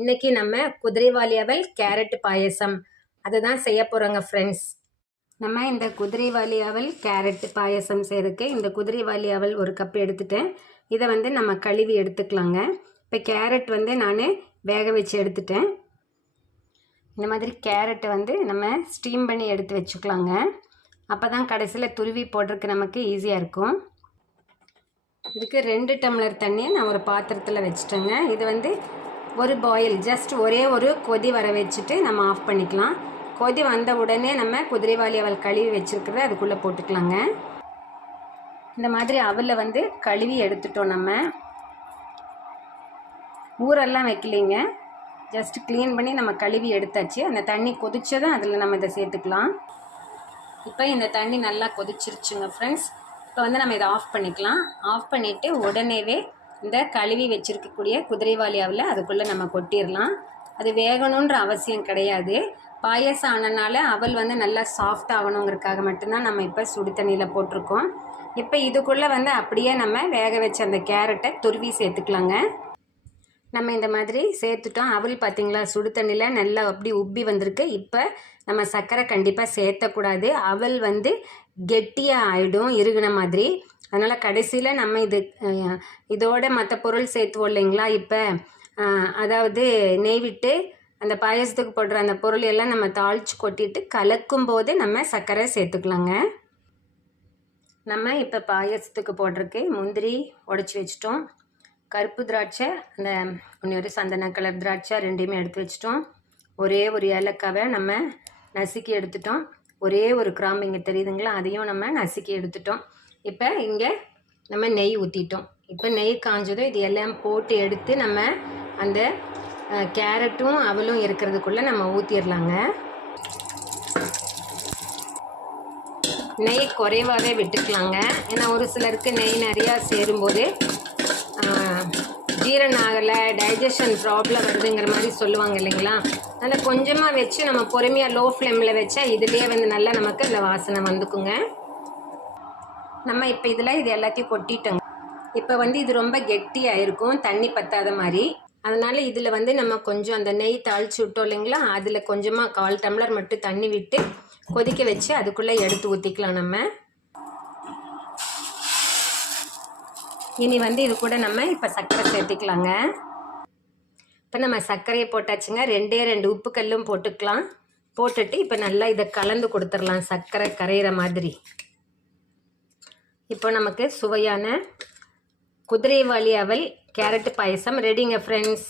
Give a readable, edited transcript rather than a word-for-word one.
இன்னைக்கு நம்ம குதிரைவாலி அவல் கேரட் பாயசம் அதுதான் செய்ய போகிறோங்க ஃப்ரெண்ட்ஸ். நம்ம இந்த குதிரைவாலி அவல் கேரட் பாயசம் செய்யறதுக்கு இந்த குதிரைவாலி அவல் ஒரு கப் எடுத்துட்டேன். இதை நம்ம கழுவி எடுத்துக்கலாங்க. இப்போ கேரட் நான் வேக வச்சு எடுத்துட்டேன். இந்த மாதிரி கேரட்டை நம்ம ஸ்டீம் பண்ணி எடுத்து வச்சுக்கலாங்க. அப்போ தான் கடைசியில் துருவி போடுறதுக்கு நமக்கு ஈஸியாக இருக்கும். இதுக்கு 2 டம்ளர் தண்ணியை நான் ஒரு பாத்திரத்தில் வச்சுட்டேங்க. இது ஒரு பாயில் ஜஸ்ட் ஒரே ஒரு கொதி வர வச்சுட்டு நம்ம ஆஃப் பண்ணிக்கலாம். கொதி வந்த உடனே நம்ம குதிரைவாலி அவல் கழுவி வச்சுருக்கிறத அதுக்குள்ளே போட்டுக்கலாங்க. இந்த மாதிரி அவலை கழுவி எடுத்துட்டோம். நம்ம ஊரெல்லாம் வைக்கலைங்க, ஜஸ்ட் க்ளீன் பண்ணி நம்ம கழுவி எடுத்தாச்சு. அந்த தண்ணி கொதிச்சதும் அதில் நம்ம இதை சேர்த்துக்கலாம். இப்போ இந்த தண்ணி நல்லா கொதிச்சிருச்சுங்க ஃப்ரெண்ட்ஸ். இப்போ நம்ம இதை ஆஃப் பண்ணிக்கலாம். ஆஃப் பண்ணிவிட்டு உடனேவே இந்த கழுவி வச்சுருக்கக்கூடிய குதிரைவாலி அவலை அதுக்குள்ளே நம்ம கொட்டிடலாம். அது வேகணுன்ற அவசியம் கிடையாது. பாயசம் ஆனனால அவல் நல்லா சாஃப்ட் ஆகணுங்கிறதுக்காக மட்டும்தான் நம்ம இப்போ சுடு தண்ணியில் போட்டிருக்கோம். இப்போ இதுக்குள்ளே அப்படியே நம்ம வேக வச்ச அந்த கேரட்டை துருவி சேர்த்துக்கலாங்க. நம்ம இந்த மாதிரி சேர்த்துட்டோம். அவல் பார்த்திங்களா, சுடு தண்ணியில் நல்லா அப்படி உப்பி வந்திருக்கு. இப்போ நம்ம சர்க்கரை கண்டிப்பாக சேர்த்தக்கூடாது. அவல் கெட்டியாக ஆகிடும் இறுகின மாதிரி. அதனால் கடைசியில் நம்ம இதோட மற்ற பொருள் சேர்த்துவோம் இல்லைங்களா. இப்போ அதாவது நெய் விட்டு அந்த பாயசத்துக்கு போடுற அந்த பொருள் எல்லாம் நம்ம தாளித்து கொட்டிட்டு கலக்கும் போது நம்ம சர்க்கரை சேர்த்துக்கலாங்க. நம்ம இப்போ பாயசத்துக்கு போடுறதுக்கு முந்திரி உடச்சி வச்சிட்டோம். கருப்பு திராட்சை, அந்த ஒரு சந்தன கலர் திராட்சை ரெண்டையுமே எடுத்து வச்சிட்டோம். ஒரே ஒரு ஏலக்காவை நம்ம நசுக்கி எடுத்துட்டோம். ஒரே ஒரு கிராம்பு இங்கே தெரியுதுங்களா, அதையும் நம்ம நசுக்கி எடுத்துட்டோம். இப்போ இங்கே நம்ம நெய் ஊற்றிட்டோம். இப்போ நெய் காஞ்சதும் இது எல்லாம் போட்டு எடுத்து நம்ம அந்த கேரட்டும் அவலும் இருக்கிறதுக்குள்ளே நம்ம ஊற்றிடலாங்க. நெய் குறைவாகவே விட்டுக்கலாங்க. ஏன்னா ஒரு சிலருக்கு நெய் நிறையா சேரும்போது ஜீரணம் ஆகலை, டைஜஷன் ப்ராப்ளம் வருதுங்கிற மாதிரி சொல்லுவாங்க இல்லைங்களா. அதில் கொஞ்சமாக வச்சு நம்ம பொறுமையாக லோ ஃப்ளேமில் வச்சா இதுலேயே நல்லா நமக்கு அந்த வாசனை வந்துக்குங்க. நம்ம இப்போ இதில் இது எல்லாத்தையும் கொட்டிட்டோங்க. இப்போ இது ரொம்ப கெட்டியாக இருக்கும், தண்ணி பத்தாத மாதிரி. அதனால் இதில் நம்ம கொஞ்சம் அந்த நெய் தாளித்து விட்டோம் இல்லைங்களா, அதில் கொஞ்சமாக 1/4 டம்ளர் மட்டும் தண்ணி விட்டு கொதிக்க வச்சு அதுக்குள்ளே எடுத்து ஊற்றிக்கலாம். நம்ம இனி இது கூட நம்ம இப்போ சர்க்கரை சேர்த்துக்கலாங்க. இப்போ நம்ம சர்க்கரையை போட்டாச்சுங்க. 2 உப்புக்கல்லும் போட்டுக்கலாம். போட்டுட்டு இப்போ நல்லா இதை கலந்து கொடுத்துடலாம் சர்க்கரை கரையிற மாதிரி. இப்போ நமக்கு சுவையான குதிரைவாலி அவல் கேரட் பாயசம் ரெடிங்க ஃப்ரெண்ட்ஸ்.